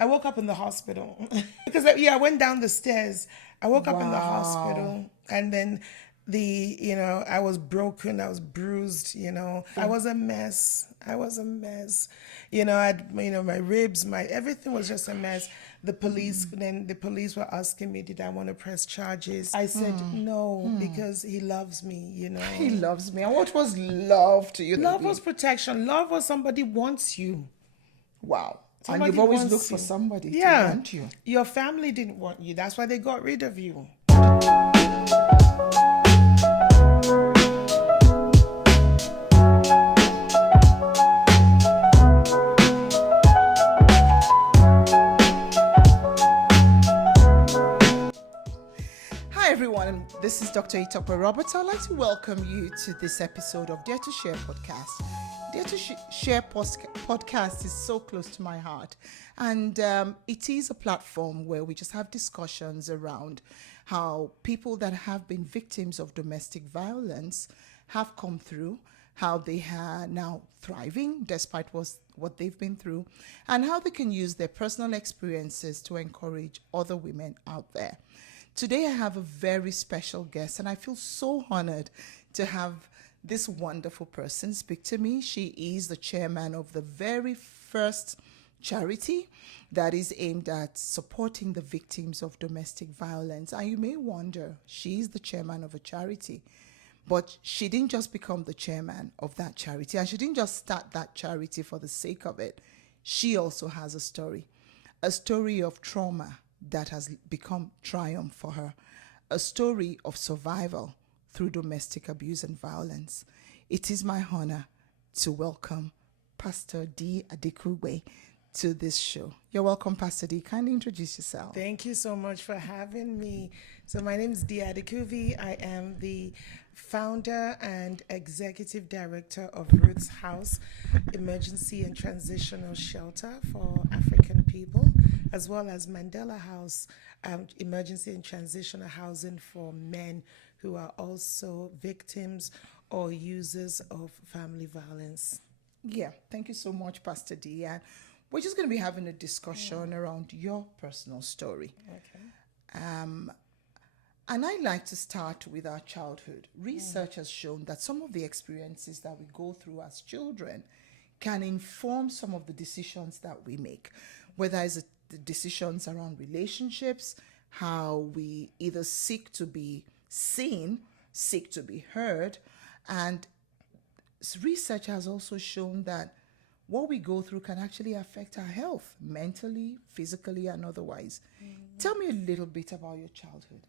I woke up in the hospital because I went down the stairs. I woke up in the hospital, and then I was broken, I was bruised, I was a mess. I was a mess. My ribs, my everything was just a mess. The police were asking me, did I want to press charges? I said no, because he loves me. He loves me. And what was love to you? Love was protection. Love was somebody wants you. Wow. Somebody and you've always wants looked for you. somebody to Yeah. want you. Your family didn't want you. That's why they got rid of you. Hi everyone, this is Dr. Itope Roberts. I'd like to welcome you to this episode of Dare to Share podcast. Dare to Share podcast is so close to my heart, and it is a platform where we just have discussions around how people that have been victims of domestic violence have come through, how they are now thriving despite what they've been through, and how they can use their personal experiences to encourage other women out there. Today I have a very special guest, and I feel so honored to have this wonderful person speak to me. She is the chairman of the very first charity that is aimed at supporting the victims of domestic violence. And you may wonder, she's the chairman of a charity, but she didn't just become the chairman of that charity, and she didn't just start that charity for the sake of it. She also has a story of trauma that has become triumph for her, a story of survival through domestic abuse and violence. It is my honor to welcome Pastor Dee Adekugbe to this show. You're welcome, Pastor Dee. Kindly introduce yourself. Thank you so much for having me. So my name is Dee Adekugbe. I am the founder and executive director of Ruth's House, emergency and transitional shelter for African people, as well as Mandela House, emergency and transitional housing for men who are also victims or users of family violence. Yeah, thank you so much, Pastor Dee. And we're just going to be having a discussion around your personal story. Okay. And I like to start with our childhood. Research has shown that some of the experiences that we go through as children can inform some of the decisions that we make, whether it's the decisions around relationships, how we either seek to be seen, seek to be heard. And research has also shown that what we go through can actually affect our health, mentally, physically, and otherwise. Tell me a little bit about your childhood.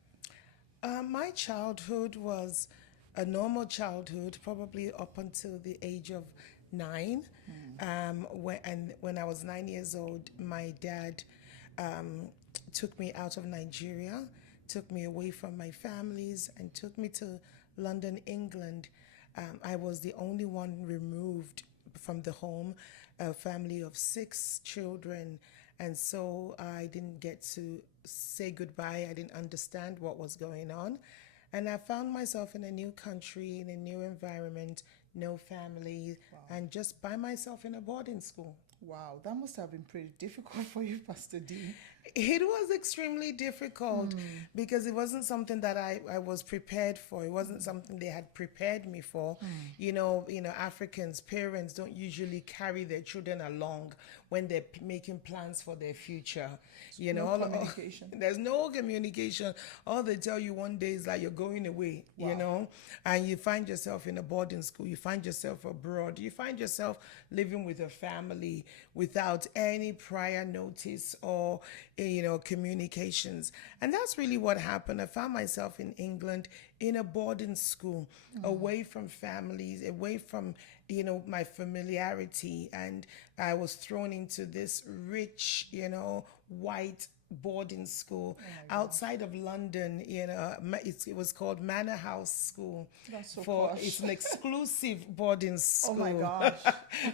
My childhood was a normal childhood, probably up until the age of 9. When I was 9 years old, my dad took me out of Nigeria, took me away from my families, and took me to London, England. I was the only one removed from the home, a family of 6 children. And so I didn't get to say goodbye. I didn't understand what was going on. And I found myself in a new country, in a new environment, no family, and just by myself in a boarding school. Wow, that must have been pretty difficult for you, Pastor Dee. It was extremely difficult because it wasn't something that I was prepared for. It wasn't something they had prepared me for. Africans, parents don't usually carry their children along when they're making plans for their future. Communication. There's no communication. All they tell you one day is like you're going away, and you find yourself in a boarding school. You find yourself abroad. You find yourself living with a family without any prior notice or communications. And that's really what happened. I found myself in England in a boarding school, away from families, away from my familiarity, and I was thrown into this rich white boarding school outside of London. It was called Manor House School. That's so posh. It's an exclusive boarding school. Oh my gosh.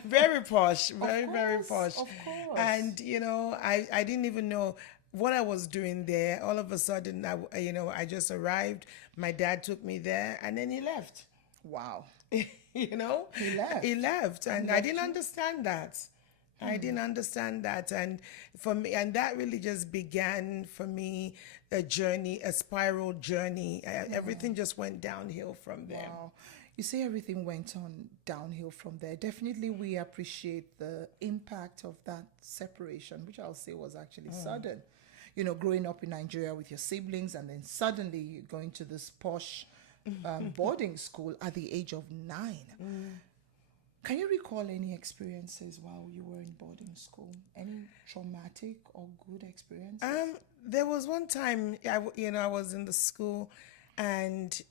Very posh, very posh. Of course. And I didn't even know what I was doing there. All of a sudden, I just arrived. My dad took me there, and then he left. Wow. He left. He left. And I didn't understand that. I didn't understand that. And for me, and that really just began for me a journey, a spiral journey. Everything just went downhill from there. Wow. You say everything went on downhill from there. Definitely, we appreciate the impact of that separation, which I'll say was actually sudden. You know, growing up in Nigeria with your siblings, and then suddenly you're going to this posh boarding school at the age of 9. Can you recall any experiences while you were in boarding school? Any traumatic or good experiences? There was one time, I was in the school, and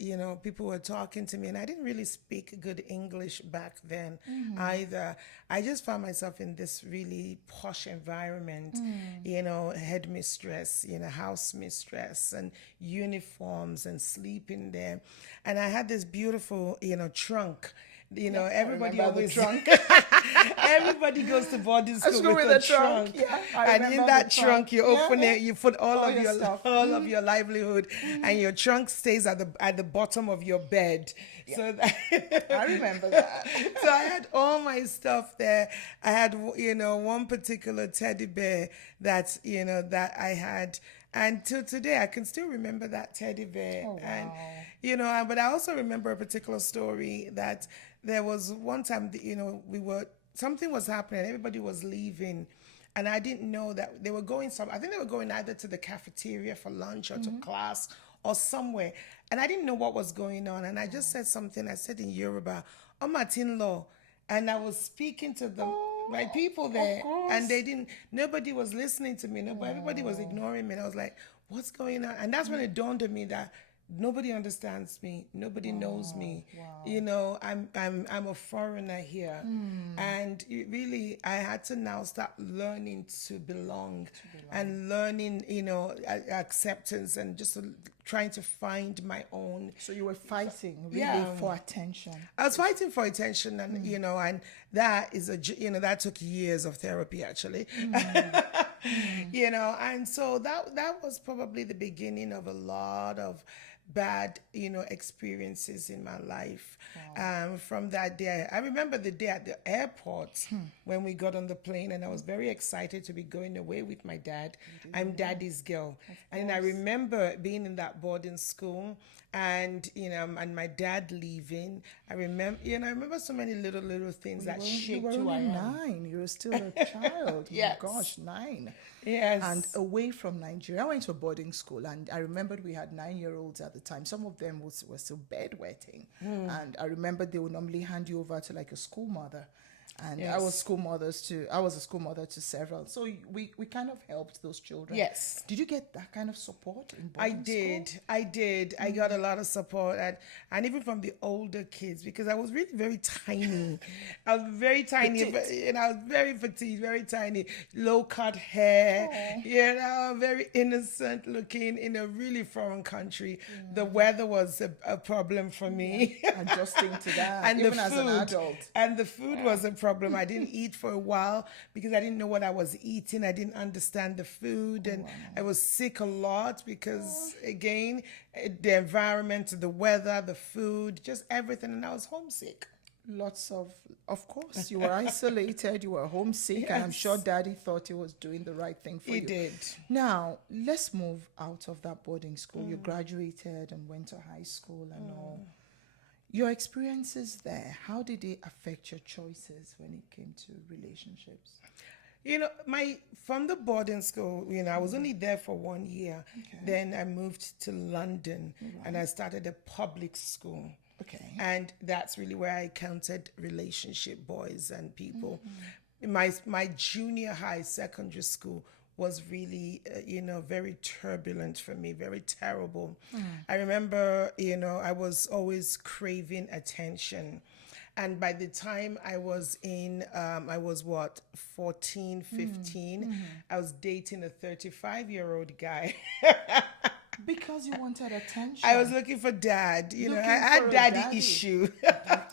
people were talking to me, and I didn't really speak good English back then either. I just found myself in this really posh environment, headmistress, house mistress, and uniforms, and sleeping there, and I had this beautiful, trunk. Everybody always trunk. Everybody goes to boarding school with a trunk. Yeah, and in that trunk, you open it, you put all of your stuff. all of your livelihood, and your trunk stays at the bottom of your bed. Yeah. So that I remember that. So I had all my stuff there. I had one particular teddy bear that that I had. And till today, I can still remember that teddy bear. Oh, wow. And, but I also remember a particular story that there was one time, something was happening. Everybody was leaving. And I didn't know that they were going I think they were going either to the cafeteria for lunch or to class or somewhere. And I didn't know what was going on. And I just said something. I said in Yoruba, Omatinlo. And I was speaking to my people there, and nobody was listening to me. Everybody was ignoring me. And I was like, what's going on? And that's when it dawned on me that nobody understands me. Nobody knows me. Wow. I'm a foreigner here. And really, I had to now start learning to belong. And learning, acceptance, and just trying to find my own. So you were fighting really for attention. I was fighting for attention, and and that is that took years of therapy actually. And so that was probably the beginning of a lot of bad experiences in my life. From that day, I remember the day at the airport when we got on the plane, and I was very excited to be going away with my dad. I'm daddy's girl, and I remember being in that boarding school, and and my dad leaving. I remember so many little things that shaped who I am. 9. You were still a child. Yes. My gosh, 9. Yes. And away from Nigeria, I went to a boarding school, and I remembered we had 9-year-olds at the time. Some of them were still bedwetting. And I remember they would normally hand you over to like a school mother. And I was a school mother to several. So we kind of helped those children. Yes. Did you get that kind of support in I boarding did. school? I did. I got a lot of support, and even from the older kids, because I was really very tiny. I was very tiny, and I was very petite, very tiny, low cut hair, very innocent looking in a really foreign country. The weather was a problem for me. Adjusting to that, and even the as food, an adult. And the food was a problem. I didn't eat for a while because I didn't know what I was eating. I didn't understand the food, and I was sick a lot because, again, the environment, the weather, the food, just everything, and I was homesick. Lots of course, you were isolated, you were homesick, and I'm sure Daddy thought he was doing the right thing for you. He did. Now, let's move out of that boarding school. You graduated and went to high school and all. Your experiences there, how did they affect your choices when it came to relationships? From the boarding school, I was only there for 1 year. Okay. Then I moved to London, and I started a public school. Okay. And that's really where I encountered relationship boys and people. My junior high, secondary school was really, very turbulent for me, very terrible. I remember, I was always craving attention. And by the time I was 14, 15, I was dating a 35-year-old guy. Because you wanted attention. I was looking for dad. I had daddy issue.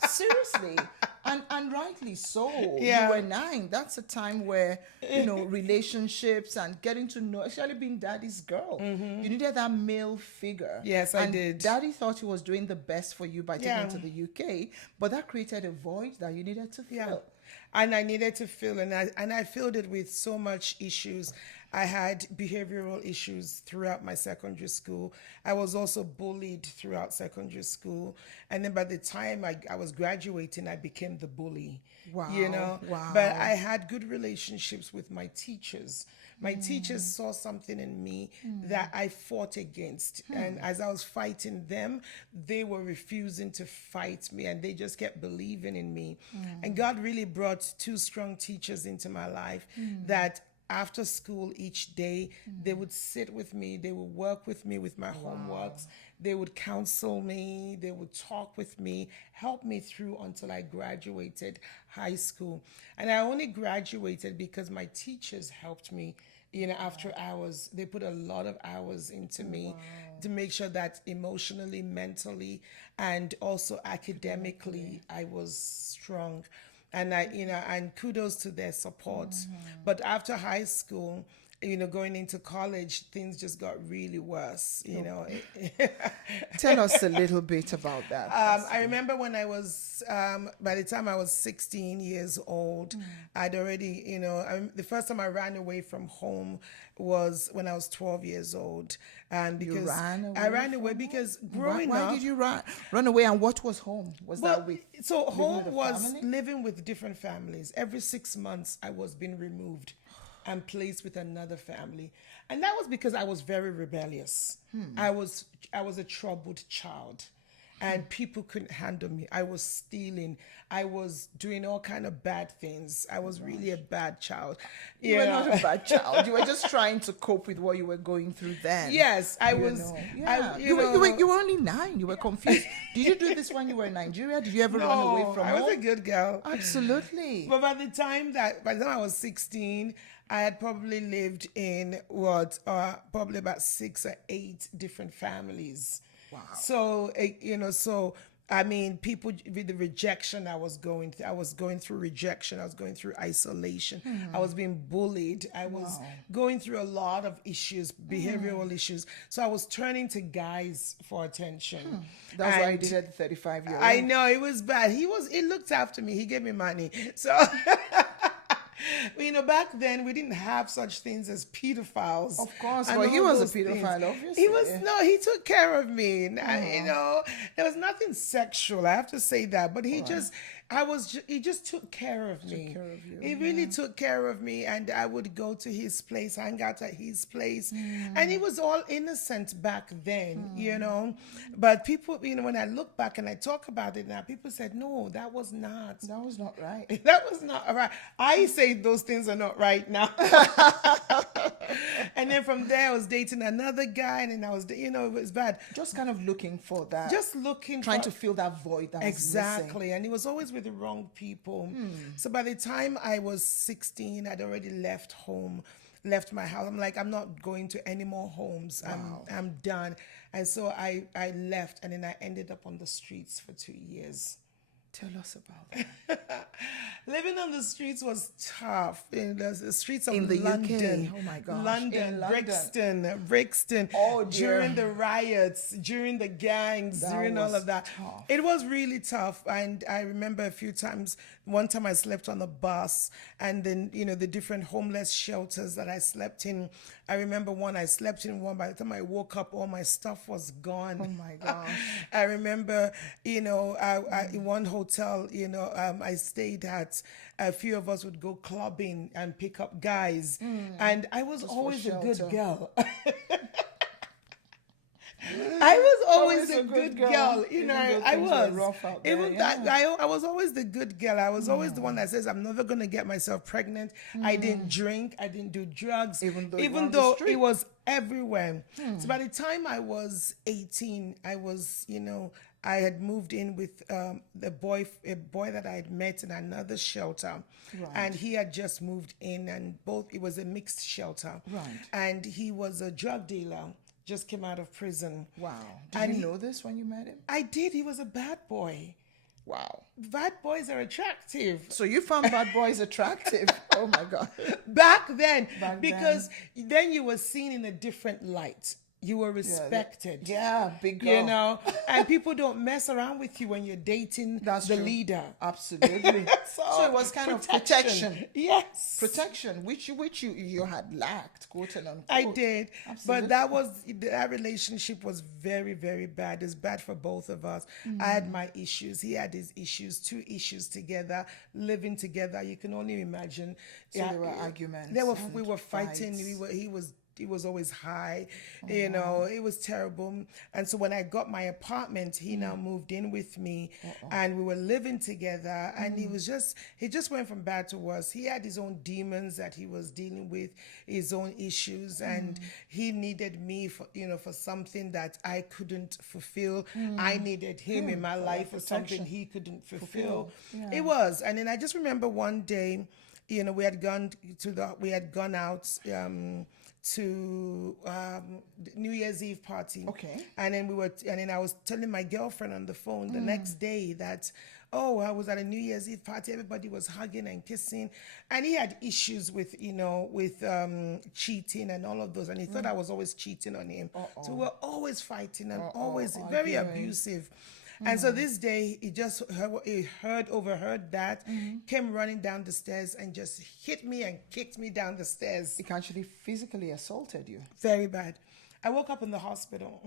Seriously. And rightly so. Yeah. You were 9. That's a time where, relationships and getting to know, especially being daddy's girl. You needed that male figure. Yes, I did. Daddy thought he was doing the best for you by taking you to the UK, but that created a void that you needed to fill. And I needed to fill, and I filled it with so much issues. I had behavioral issues throughout my secondary school. I was also bullied throughout secondary school. And then by the time I was graduating, I became the bully. Wow. You know? Wow. But I had good relationships with my teachers. My teachers saw something in me that I fought against. And as I was fighting them, they were refusing to fight me, and they just kept believing in me. And God really brought two strong teachers into my life that after school each day, they would sit with me, they would work with me with my homeworks, they would counsel me, they would talk with me, help me through until I graduated high school. And I only graduated because my teachers helped me. You know, after hours, they put a lot of hours into me to make sure that emotionally, mentally, and also academically, I was strong. And and kudos to their support. But after high school, going into college, things just got really worse, Tell us a little bit about that. I remember when I was, by the time I was 16 years old, I'd already, the first time I ran away from home was when I was 12 years old. And because I ran away because growing up. Why did you run away, and what was home? Was that with? So home with a was family? living with different families. Every 6 months, I was being removed and placed with another family, and that was because I was very rebellious. I was a troubled child, and people couldn't handle me. I was stealing. I was doing all kind of bad things. I was really a bad child. You were not a bad child. You were just trying to cope with what you were going through then. Yes, I was. Yeah. You were only 9. You were confused. Did you do this when you were in Nigeria? Did you ever run away from I was home? a good girl. Absolutely. But by the time I was 16, I had probably lived in probably about 6 or 8 different families. Wow. So, I mean, people with the rejection I was going through rejection. I was going through isolation. I was being bullied. I was going through a lot of issues, behavioral issues. So I was turning to guys for attention. That's why you did it at 35-year-old. I know, it was bad. He looked after me. He gave me money. So back then we didn't have such things as pedophiles. Of course, and but he all was a those things. pedophile, obviously. He took care of me. There was nothing sexual, I have to say that, but he just took care of me. He really took care of me, and I would go to his place, hang out at his place, and it was all innocent back then, But people, when I look back and I talk about it now, people said, no, that was not right. That was not right. I say those things are not right now. And then from there, I was dating another guy, and then I was, it was bad. Just kind of looking for that. Just looking trying to fill that void that was exactly. missing. And it was always with the wrong people. So by the time I was 16, I'd already left my house. I'm like, I'm not going to any more homes. I'm done. And so I left, and then I ended up on the streets for 2 years. Tell us about that. Living on the streets was tough. In the streets of in the London. UK. Oh my gosh. London, Brixton. Oh dear. During the riots, during the gangs, during all of that. Tough. It was really tough. And I remember a few times, one time I slept on a bus, and then, the different homeless shelters that I slept in. I remember I slept in one. By the time I woke up, all my stuff was gone. Oh my gosh. I remember, in one hotel, I stayed at, a few of us would go clubbing and pick up guys. And I was always a good girl. I was always a good girl. I was. Rough out there, Even that, I was always the good girl. I was always the one that says, I'm never going to get myself pregnant. I didn't drink. I didn't do drugs. Even though it was everywhere. So by the time I was 18, I was, I had moved in with a boy that I had met in another shelter. Right. And he had just moved in, and it was a mixed shelter. Right. And he was a drug dealer. Just came out of prison. Wow. Did you know this when you met him? I did. He was a bad boy. Wow. Bad boys are attractive. So you found bad boys attractive. Oh my God. Back then. Because then you were seen in a different light. you were respected. Yeah, big girl. You know, and people don't mess around with you when you're dating That's the true. leader. Absolutely. So it was kind of protection. Yes. Protection, which you had lacked, quote and unquote. I did. Absolutely. But that relationship was very, very bad. It's bad for both of us. I had my issues. He had his issues, 2 issues together, living together. You can only imagine. So there were arguments. We were fighting. Fights. He was always high, you know, it was terrible. And so when I got my apartment, he now moved in with me and we were living together, and he just went from bad to worse. He had his own demons that he was dealing with, his own issues, and he needed me for something that I couldn't fulfill. I needed him in my life for something he couldn't fulfill. Yeah. It was. And then I just remember one day, you know, we had gone out to New Year's Eve party. Okay. And then I was telling my girlfriend on the phone the next day that, I was at a New Year's Eve party. Everybody was hugging and kissing, and he had issues with cheating and all of those, and he thought I was always cheating on him. So we're always fighting and always very abusive. And so this day, he overheard that, came running down the stairs and just hit me and kicked me down the stairs. He actually physically assaulted you. Very bad. I woke up in the hospital.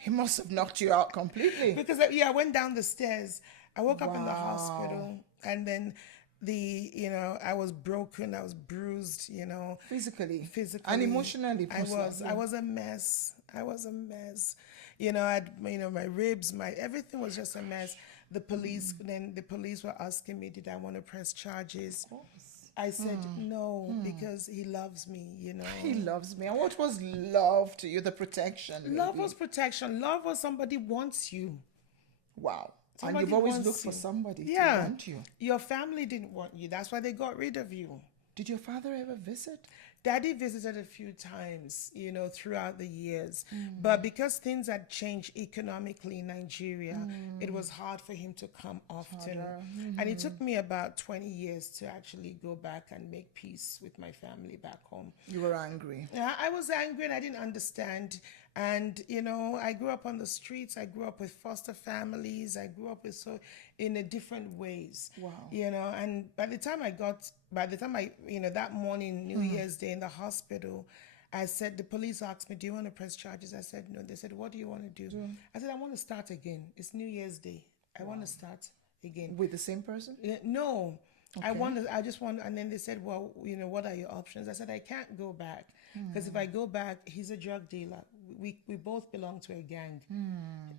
He must have knocked you out completely. Because, I went down the stairs. I woke up in the hospital, and then I was broken. I was bruised, Physically. Physically. And emotionally. I was a mess. You know, I had, my ribs, everything was just a mess. The police were asking me, did I want to press charges? Of course. I said no, because he loves me, He loves me. And what was love to you? The protection. Love was protection. Love was somebody wants you. Wow. Somebody and you've always wants looked for you. somebody to want you. Your family didn't want you. That's why they got rid of you. Did your father ever visit? Daddy visited a few times, throughout the years. But because things had changed economically in Nigeria, it was hard for him to come often. And it took me about 20 years to actually go back and make peace with my family back home. You were angry. I was angry and I didn't understand. And, I grew up on the streets. I grew up with foster families. I grew up in a different ways. Wow. And by the time I that morning, New Year's Day in the hospital, I said, the police asked me, do you want to press charges? I said, no. They said, what do you want to do? I said, I want to start again. It's New Year's Day. I want to start again. With the same person? No. Okay. And then they said, well, what are your options? I said, I can't go back because if I go back, he's a drug dealer. We both belong to a gang.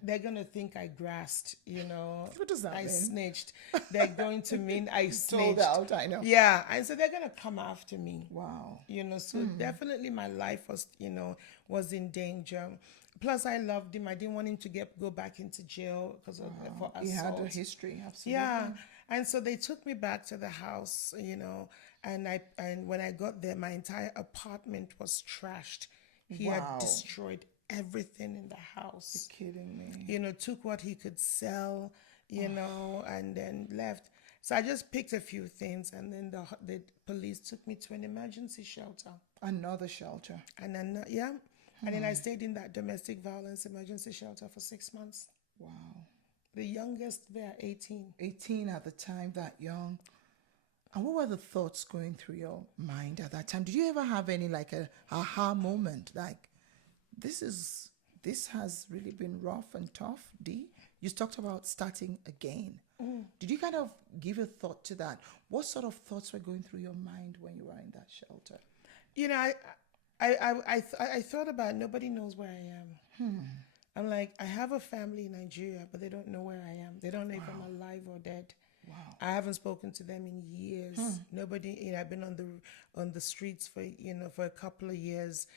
They're going to think I grasped, What does that mean? Snitched. They're going to mean I snitched. Told out, I know. Yeah. And so they're going to come after me. Wow. So definitely my life was in danger. Plus, I loved him. I didn't want him to go back into jail for assault. He had a history, absolutely. Yeah. And so they took me back to the house, and when I got there, my entire apartment was trashed. He had destroyed everything in the house. You're kidding me. Took what he could sell, and then left. So I just picked a few things, and then the police took me to an emergency shelter. Another shelter. And then, and then I stayed in that domestic violence emergency shelter for 6 months. Wow. The youngest there, 18. 18 at the time, that young. And what were the thoughts going through your mind at that time? Did you ever have any like a aha moment? Like, this has really been rough and tough, Dee? You talked about starting again. Did you kind of give a thought to that? What sort of thoughts were going through your mind when you were in that shelter? I thought about nobody knows where I am. I'm like, I have a family in Nigeria, but they don't know where I am. They don't know if I'm alive or dead. Wow. I haven't spoken to them in years. Nobody, I've been on the streets for a couple of years,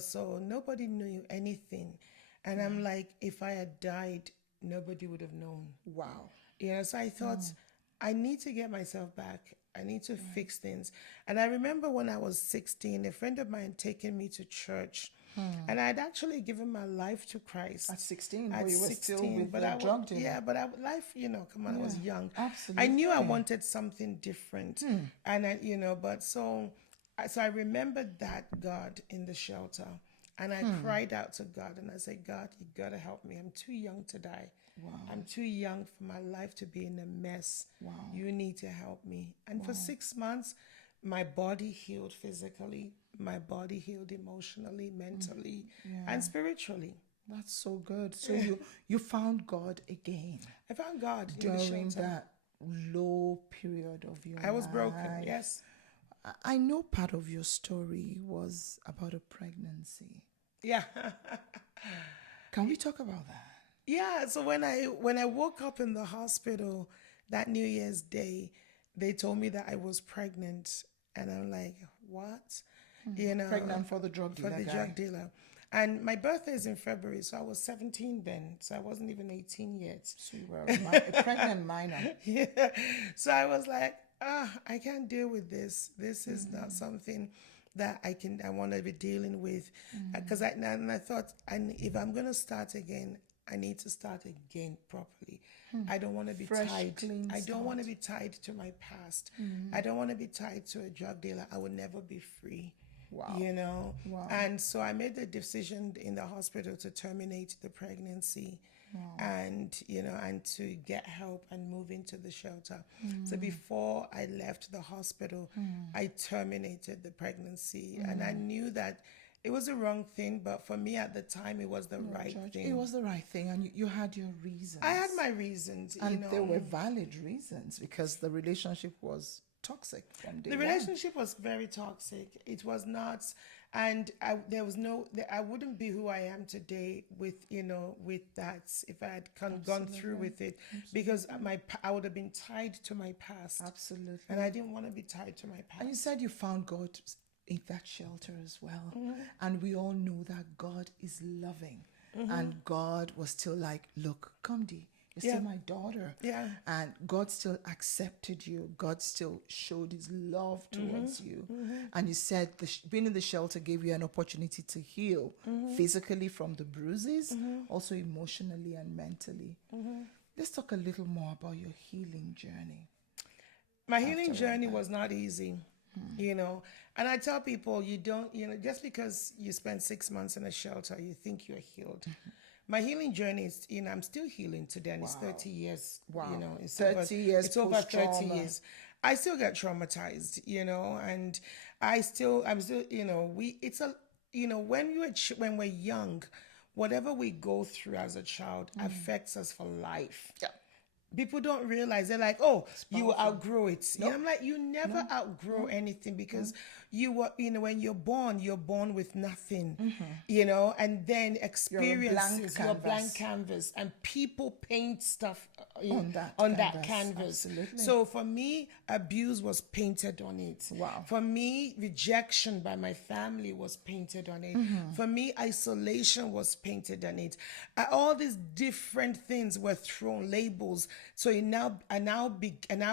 so nobody knew anything. And I'm like, if I had died, nobody would have known. Wow. So I thought, I need to get myself back. I need to fix things. And I remember when I was 16, a friend of mine had taken me to church. And I'd actually given my life to Christ. At 16? At you were 16, still with but the drug dealer? Yeah, but life, come on, I was young. Absolutely. I knew I wanted something different. And I, but so I remembered that God in the shelter. And I cried out to God and I said, God, you got to help me. I'm too young to die. Wow. I'm too young for my life to be in a mess. Wow. You need to help me. And for 6 months, my body healed physically, my body healed emotionally, mentally, and spiritually. That's so good. So you found God again. I found God in the during shelter. that low period of your life. I was broken, yes. I know part of your story was about a pregnancy. Yeah. Can we talk about that? Yeah, so when I woke up in the hospital that New Year's Day, they told me that I was pregnant, and I'm like, what? You know, Pregnant for the drug dealer. drug dealer. And my birthday is in February, so I was 17 then, so I wasn't even 18 yet. So you were a pregnant minor. Yeah. So I was like, I can't deal with this. This is not something that I want to be dealing with. Because I thought, if I'm going to start again, I need to start again properly. I don't want to be tied. I don't want to be tied to my past. I don't want to be tied to a drug dealer. I will never be free. Wow. You know? Wow. And so I made the decision in the hospital to terminate the pregnancy. And and to get help and move into the shelter. So before I left the hospital, I terminated the pregnancy, and I knew that it was the wrong thing, but for me at the time it was the right thing. It was the right thing, and you had your reasons. I had my reasons, and they were valid reasons, because the relationship was toxic from day one. The relationship was very toxic. It was not, and I wouldn't be who I am today with that if I had gone through with it. Because I would have been tied to my past. Absolutely. And I didn't want to be tied to my past. And you said you found God in that shelter as well. And we all know that God is loving. And God was still like, look, come Dee, you're still my daughter. Yeah. And God still accepted you. God still showed his love towards you. And you said being in the shelter gave you an opportunity to heal physically from the bruises, also emotionally and mentally. Let's talk a little more about your healing journey. My healing journey was not easy, and I tell people, you don't, just because you spend 6 months in a shelter, you think you're healed. My healing journey is, I'm still healing today, and it's 30 years. Wow. It's 30 years. It's over 30 years. I still get traumatized, and I'm still, when we're young, whatever we go through as a child affects us for life. Yeah. People don't realize. They're like, oh, you will outgrow it. Nope. I'm like, you never outgrow anything, because when you're born with nothing, and then experiences, you're blank canvas, and people paint stuff on that canvas. Absolutely. So for me, abuse was painted on it. Wow. For me, rejection by my family was painted on it. For me, isolation was painted on it. All these different things were thrown labels. So I now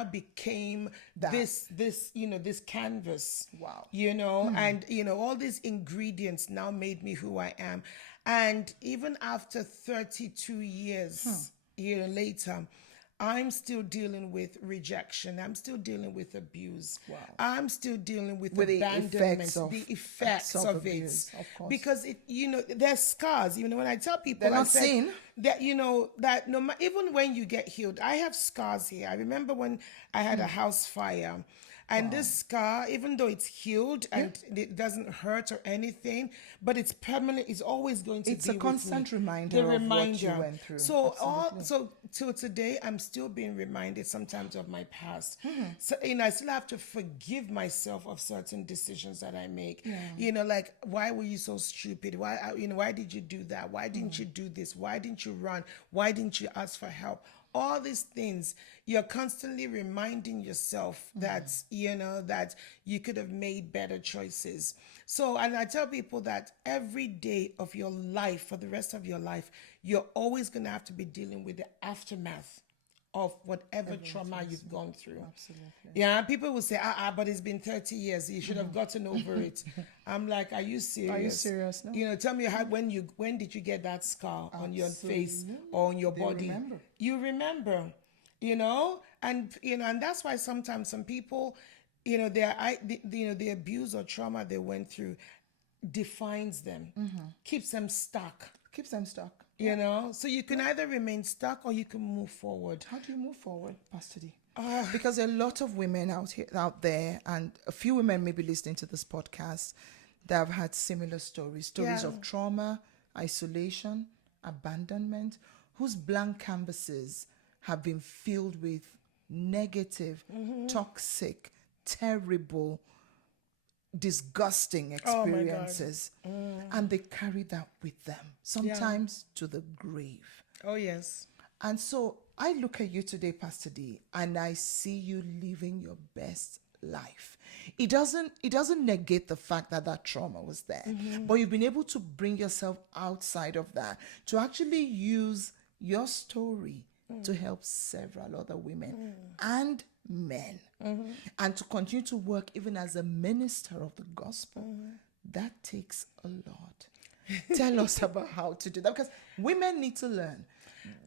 became this canvas. Wow. And all these ingredients now made me who I am. And even after 32 years later, I'm still dealing with rejection. I'm still dealing with abuse. Wow. I'm still dealing with abandonment, the effects of abuse, it. of course. Because there's scars. When I tell people, they're not seen. That that even when you get healed, I have scars here. I remember when I had a house fire. And this scar, even though it's healed and it doesn't hurt or anything, but it's permanent. It's always going to be with me. It's a constant reminder of what you went through. So till today, I'm still being reminded sometimes of my past. So I still have to forgive myself of certain decisions that I make. Like, why were you so stupid? Why did you do that? Why didn't you do this? Why didn't you run? Why didn't you ask for help? All these things, you're constantly reminding yourself that you could have made better choices. So, and I tell people that every day of your life, for the rest of your life, you're always going to have to be dealing with the aftermath of whatever trauma you've gone through. Absolutely. Yeah, people will say, but it's been 30 years. You should have gotten over it. I'm like, are you serious? Are you serious? No. Tell me when did you get that scar on your face or on your body? Remember. You remember, and that's why sometimes some people, the abuse or trauma they went through, defines them, keeps them stuck. Keeps them stuck. You know, so you can either remain stuck or you can move forward. How do you move forward, Pastor D? Because there are a lot of women out there, and a few women may be listening to this podcast that have had similar stories of trauma, isolation, abandonment, whose blank canvases have been filled with negative, toxic, terrible, disgusting experiences, and they carry that with them, sometimes to the grave. Oh, yes. And so I look at you today, Pastor D, and I see you living your best life. It doesn't negate the fact that that trauma was there, but you've been able to bring yourself outside of that to actually use your story to help several other women and men, and to continue to work even as a minister of the gospel. That takes a lot. Tell us about how to do that, because women need to learn.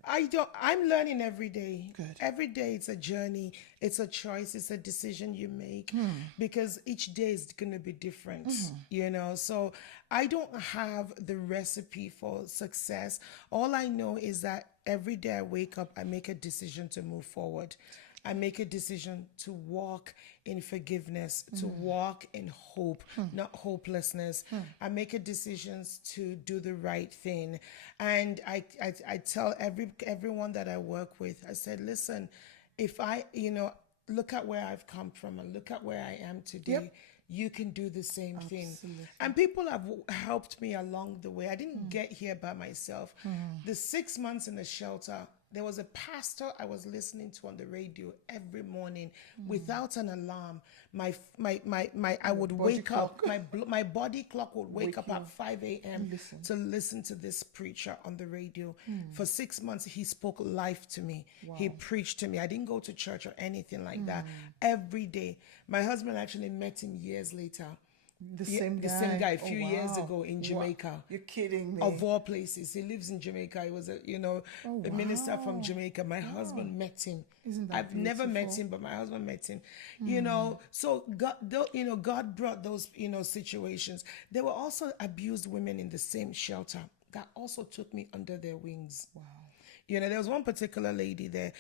I'm learning every day. Good. Every day it's a journey, it's a choice, it's a decision you make, because each day is going to be different, you know. So I don't have the recipe for success. All I know is that every day I wake up, I make a decision to move forward. I make a decision to walk in forgiveness, to walk in hope, not hopelessness. I make a decision to do the right thing. And I tell everyone that I work with, I said, listen, if I, look at where I've come from and look at where I am today, you can do the same thing. And people have helped me along the way. I didn't get here by myself. The 6 months in the shelter, there was a pastor I was listening to on the radio every morning without an alarm. My body clock would wake up at 5 a.m. to listen to this preacher on the radio. For 6 months, he spoke life to me. Wow. He preached to me. I didn't go to church or anything like that. Every day. My husband actually met him years later. The same guy a few years ago in Jamaica. Wow. You're kidding me. Of all places. He lives in Jamaica. He was a minister from Jamaica. My husband met him. Isn't that I've never met him, but my husband met him. So God brought those, situations. There were also abused women in the same shelter that also took me under their wings. Wow. There was one particular lady there.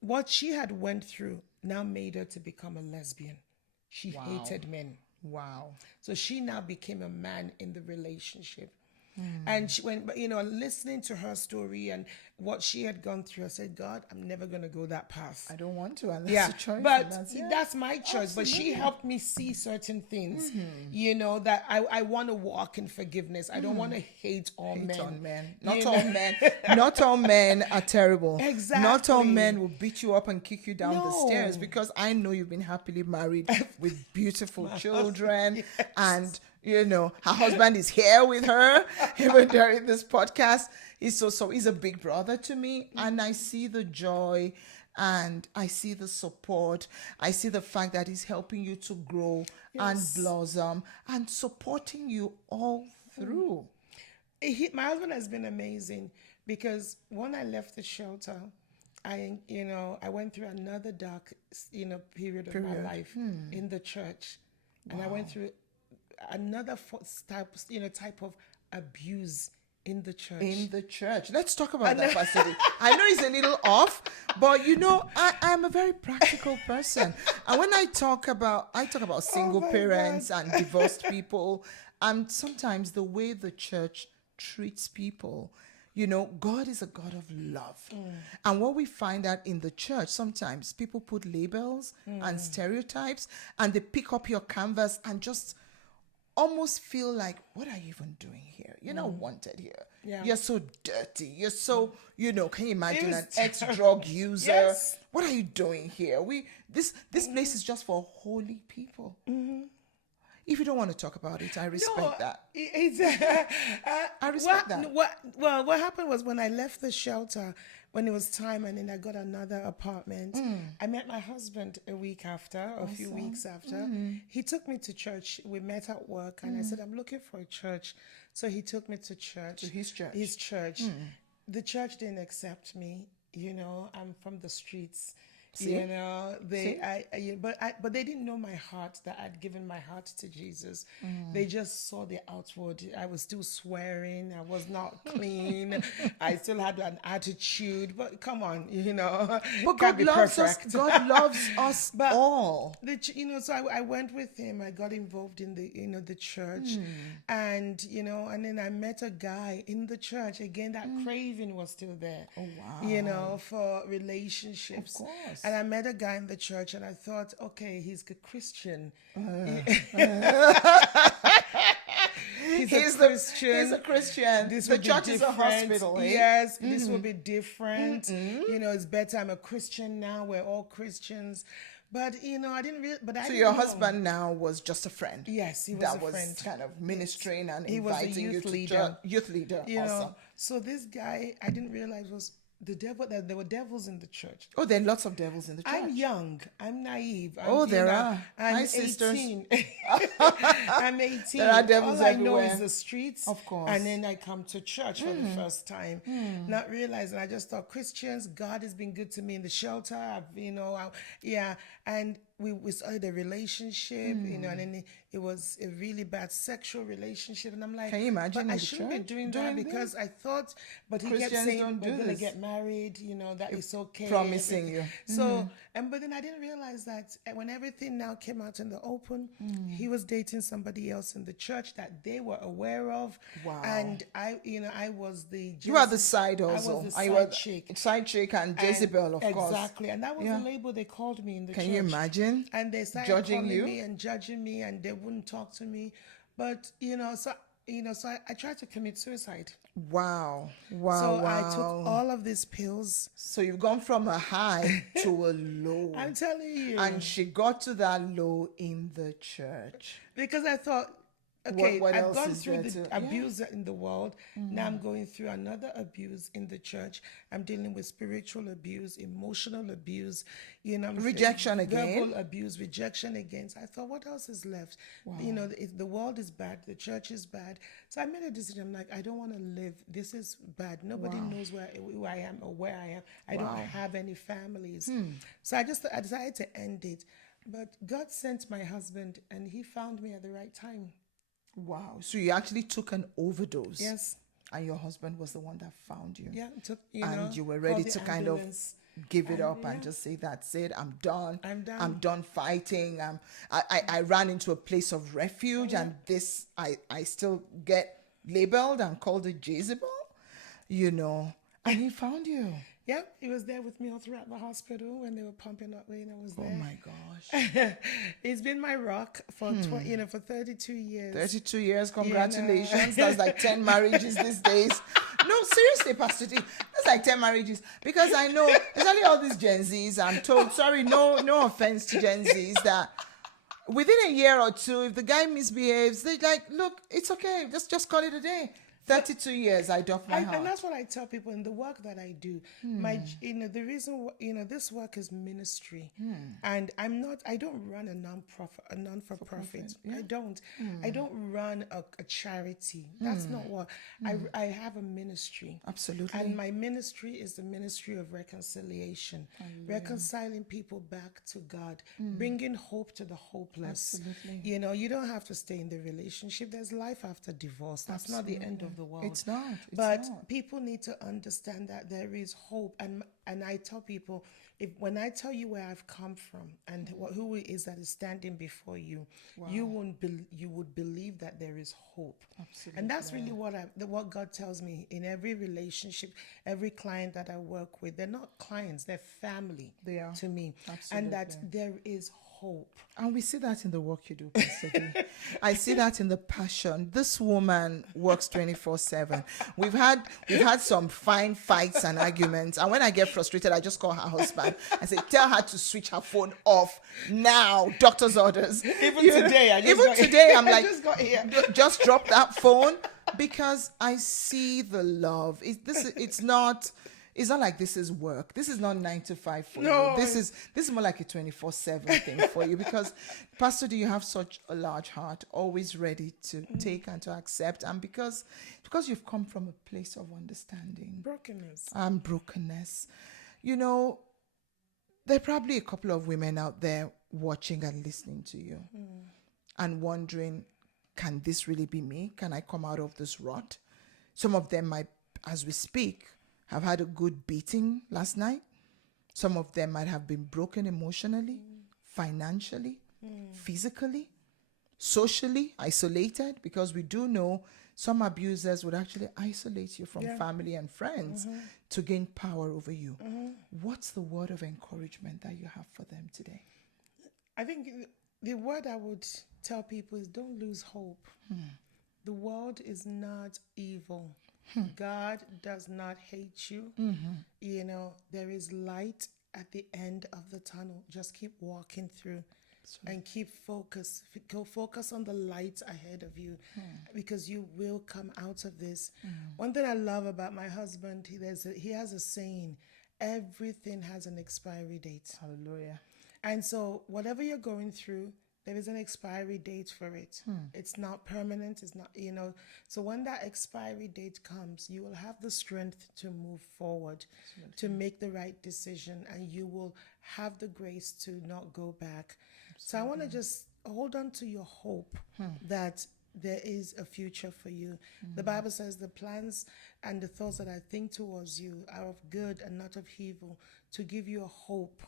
What she had went through now made her to become a lesbian. She hated men. Wow. So she now became a man in the relationship. And she went, listening to her story and what she had gone through, I said, God, I'm never going to go that path. I don't want to. And that's a choice. But that's my choice. Absolutely. But she helped me see certain things, that I want to walk in forgiveness. I don't want to hate all men. Not all men. Not all men are terrible. Exactly. Not all men will beat you up and kick you down the stairs, because I know you've been happily married with beautiful children. And her husband is here with her even during this podcast. He's a big brother to me, and I see the joy, and I see the support. I see the fact that he's helping you to grow and blossom and supporting you all through. My husband has been amazing, because when I left the shelter, I went through another dark, period of my life in the church, and I went through another type of abuse in the church. In the church. Let's talk about that, Pastor D. I know it's a little off, but I'm a very practical person. And when I talk about single parents and divorced people, and sometimes the way the church treats people, God is a God of love. And what we find out in the church, sometimes people put labels and stereotypes, and they pick up your canvas and just almost feel like, what are you even doing here? You're not wanted here. Yeah. You're so dirty. You're so, can you imagine an ex-drug user? Yes. What are you doing here? This place is just for holy people. If you don't want to talk about it, I respect that. I respect that. What happened was, when I left the shelter, when it was time, and then I got another apartment, I met my husband a week after, or a few weeks after. He took me to church. We met at work, and I said, I'm looking for a church. So he took me to church. To his church. His church. The church didn't accept me. I'm from the streets. See? You know, See? but they didn't know my heart, that I'd given my heart to Jesus. They just saw the outward. I was still swearing. I was not clean. I still had an attitude. But come on, But can't God be loves us. perfect. God loves us But all. So I went with him. I got involved in the church, and and then I met a guy in the church. Again, that craving was still there. Oh, wow. For relationships. Of course. And I met a guy in the church, and I thought, okay, he's a Christian. He's a Christian. He's a Christian. The church is a hospital. Eh? Yes, this will be different. It's better. I'm a Christian now. We're all Christians. But I didn't really. But I So didn't your know. husband now was just a friend. Yes, he was that a was friend. kind of ministering and He was a inviting you youth to leader. church. Youth leader. Awesome. So this guy, I didn't realize was the devil. That there were devils in the church. Oh, there are lots of devils in the church. I'm young. I'm naive. There are. I'm Hi, 18. sisters. I'm 18. There are devils All I everywhere. know is the streets. Of course. And then I come to church for the first time, not realizing. I just thought Christians. God has been good to me in the shelter. And we started a relationship. And then it was a really bad sexual relationship. And I'm like, can you imagine? But in I the shouldn't be church doing that because I thought. But he kept Christians saying don't we're do gonna this. get married. That it's okay. Promising you. So, but then I didn't realize that when everything now came out in the open, he was dating somebody else in the church that they were aware of. Wow. And I was the. You are the side also. I was the Are side you are chick. Side chick and Jezebel, of course. Exactly. And that was the label they called me in the church. Can you imagine? And they started judging calling you? me and judging me, and they wouldn't talk to me. But so I tried to commit suicide. Wow. So I took all of these pills. So you've gone from a high to a low. I'm telling you. And she got to that low in the church. Because I thought, okay, what I've else gone is through there the to- abuse in the world. Now I'm going through another abuse in the church. I'm dealing with spiritual abuse, emotional abuse, Rejection again. verbal abuse, rejection again. So I thought, what else is left? The world is bad, the church is bad. So I made a decision. I'm like, I don't want to live. This is bad. Nobody knows who I am or where I am. I don't have any families. So I decided to end it. But God sent my husband, and he found me at the right time. Wow. So you actually took an overdose. Yes. And your husband was the one that found you. Yeah. And you were ready called to the kind of ambulance. give it up and just say, that's it. I'm done. I'm done. I'm done fighting. I ran into a place of refuge, and this, I still get labeled and called a Jezebel, and he found you. Yeah, he was there with me all throughout the hospital when they were pumping up when I was there. Oh my gosh. He's been my rock for for 32 years. 32 years, congratulations. That's like 10 marriages these days. No, seriously, Pastor D, that's like 10 marriages. Because I know, especially all these Gen Zs, I'm told, sorry, no offense to Gen Zs, that within a year or two, if the guy misbehaves, they're like, look, it's okay, just call it a day. 32 years, I doff my heart. And that's what I tell people in the work that I do. The reason, this work is ministry. And I don't run a non-for-profit. Yeah. I don't run a charity. That's not what, I have a ministry. Absolutely. And my ministry is the ministry of reconciliation. Reconciling people back to God. Bringing hope to the hopeless. Absolutely. You don't have to stay in the relationship. There's life after divorce. That's not the end of the world. It's not. But people need to understand that there is hope. And I tell people, when I tell you where I've come from and who it is that is standing before you, you would believe that there is hope. Absolutely. And that's really what God tells me in every relationship, every client that I work with. They're not clients, they're family. They are. To me. Absolutely. And that there is hope. And we see that in the work you do, Pastor D. I see that in the passion. This woman works 24/7. We've had some fine fights and arguments. And when I get frustrated, I just call her husband and say, tell her to switch her phone off now. Doctor's orders. Even today, I'm like, just got here. Just drop that phone, because I see the love. It's not like this is work. This is not 9 to 5 for you. This is more like a 24/7 thing for you, because Pastor, do you have such a large heart, always ready to take and to accept, and because you've come from a place of understanding Brokenness. and brokenness. there are probably a couple of women out there watching and listening to you and wondering, can this really be me? Can I come out of this rut? Some of them might, as we speak, have had a good beating last night. Some of them might have been broken emotionally, financially, physically, socially, isolated, because we do know some abusers would actually isolate you from family and friends to gain power over you. What's the word of encouragement that you have for them today? I think the word I would tell people is don't lose hope. The world is not evil. God does not hate you. You know, there is light at the end of the tunnel. Just keep walking through and keep focus. Go focus on the light ahead of you because you will come out of this. One thing I love about my husband, he has a saying, everything has an expiry date. Hallelujah. And so whatever you're going through, there is an expiry date for it. It's not permanent. It's not, you know. So when that expiry date comes, you will have the strength to move forward, to make the right decision, and you will have the grace to not go back. So I want to just hold on to your hope that there is a future for you. The Bible says the plans and the thoughts that I think towards you are of good and not of evil, to give you a hope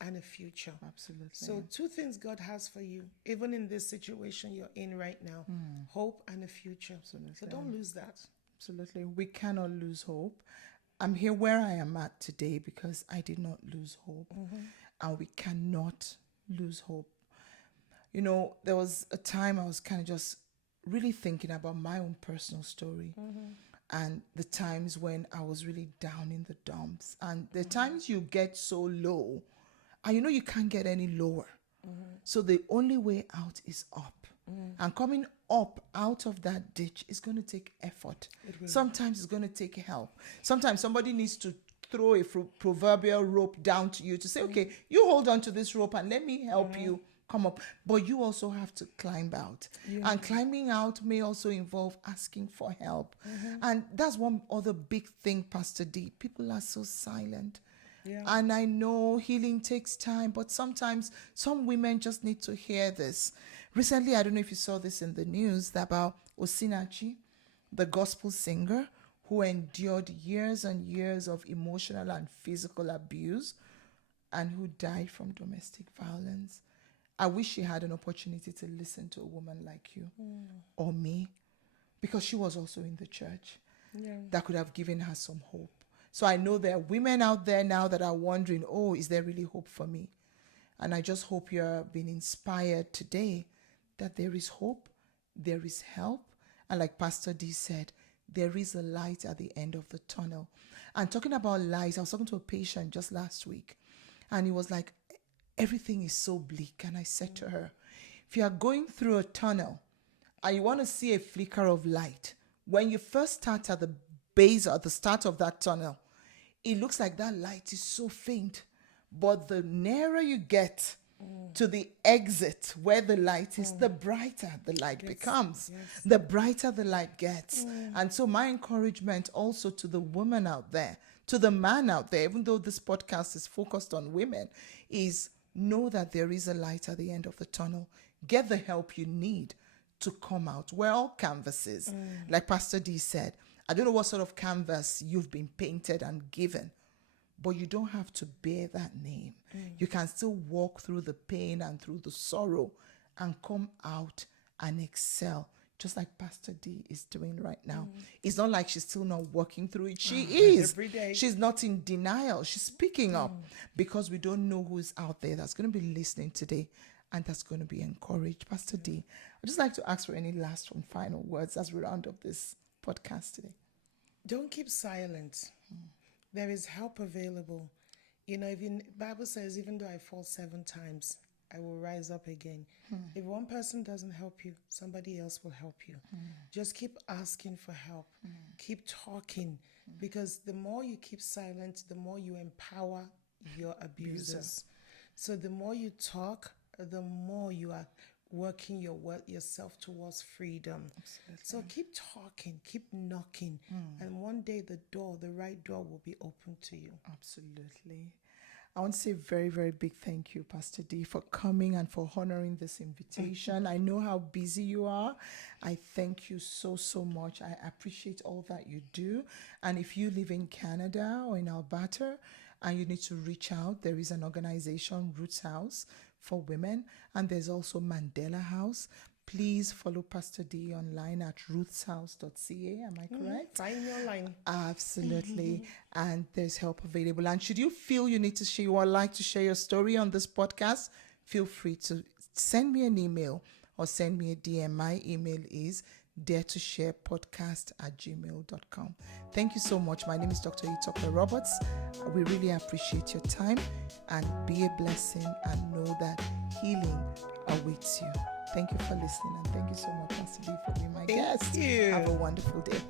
and a future. Absolutely. So two things God has for you, even in this situation you're in right now, hope and a future. Absolutely. So don't lose that. Absolutely. We cannot lose hope. I'm here where I am at today because I did not lose hope. And we cannot lose hope. You know, there was a time I was kind of just really thinking about my own personal story and the times when I was really down in the dumps. And the times you get so low, and you know you can't get any lower. So the only way out is up. And coming up out of that ditch is going to take effort. Sometimes it's going to take help. Sometimes somebody needs to throw a proverbial rope down to you to say, okay, you hold on to this rope and let me help you come up. But you also have to climb out. And climbing out may also involve asking for help. And that's one other big thing, Pastor D. People are so silent. And I know healing takes time, but sometimes some women just need to hear this. Recently, I don't know if you saw this in the news, about Osinachi, the gospel singer who endured years and years of emotional and physical abuse and who died from domestic violence. I wish she had an opportunity to listen to a woman like you or me, because she was also in the church. That could have given her some hope. So I know there are women out there now that are wondering, oh, is there really hope for me? And I just hope you're being inspired today that there is hope, there is help. And like Pastor D said, there is a light at the end of the tunnel. And talking about light, I was talking to a patient just last week, and he was like, everything is so bleak. And I said to her, if you are going through a tunnel and you want to see a flicker of light, when you first start at the base or at the start of that tunnel, it looks like that light is so faint. But the nearer you get to the exit where the light is, the brighter the light becomes. The brighter the light gets. And so my encouragement also to the woman out there, to the man out there, even though this podcast is focused on women, is know that there is a light at the end of the tunnel. Get the help you need to come out. We're all canvases. Like Pastor D said, I don't know what sort of canvas you've been painted and given, but you don't have to bear that name. You can still walk through the pain and through the sorrow and come out and excel, just like Pastor D is doing right now. It's not like she's still not working through it. She is. Every day. She's not in denial. She's speaking up, because we don't know who's out there that's going to be listening today and that's going to be encouraged. Pastor D, I'd just like to ask for any last and final words as we round up this podcast today. Don't keep silent. There is help available. You know, even Bible says, even though I fall 7 times, I will rise up again. If one person doesn't help you, somebody else will help you. Just keep asking for help. Keep talking, because the more you keep silent, the more you empower your abusers. So the more you talk, the more you are working yourself towards freedom. Absolutely. So keep talking, keep knocking, and one day the right door will be open to you. Absolutely. I want to say a very, very big thank you, Pastor Dee, for coming and for honoring this invitation. I know how busy you are. I thank you so, so much. I appreciate all that you do. And if you live in Canada or in Alberta and you need to reach out, there is an organization, Ruth House, for women. And there's also Mandela House. Please follow Pastor Dee online at ruthshouse.ca. Am I correct? Find me online. Absolutely. And there's help available. And should you feel you need to share or like to share your story on this podcast, feel free to send me an email or send me a DM. My email is daretosharepodcast@gmail.com. Thank you so much. My name is Dr. Adekugbe Roberts. We really appreciate your time, and be a blessing and know that healing awaits you. Thank you for listening, and thank you so much, Pastor B, for being my guest. Thank you. Have a wonderful day.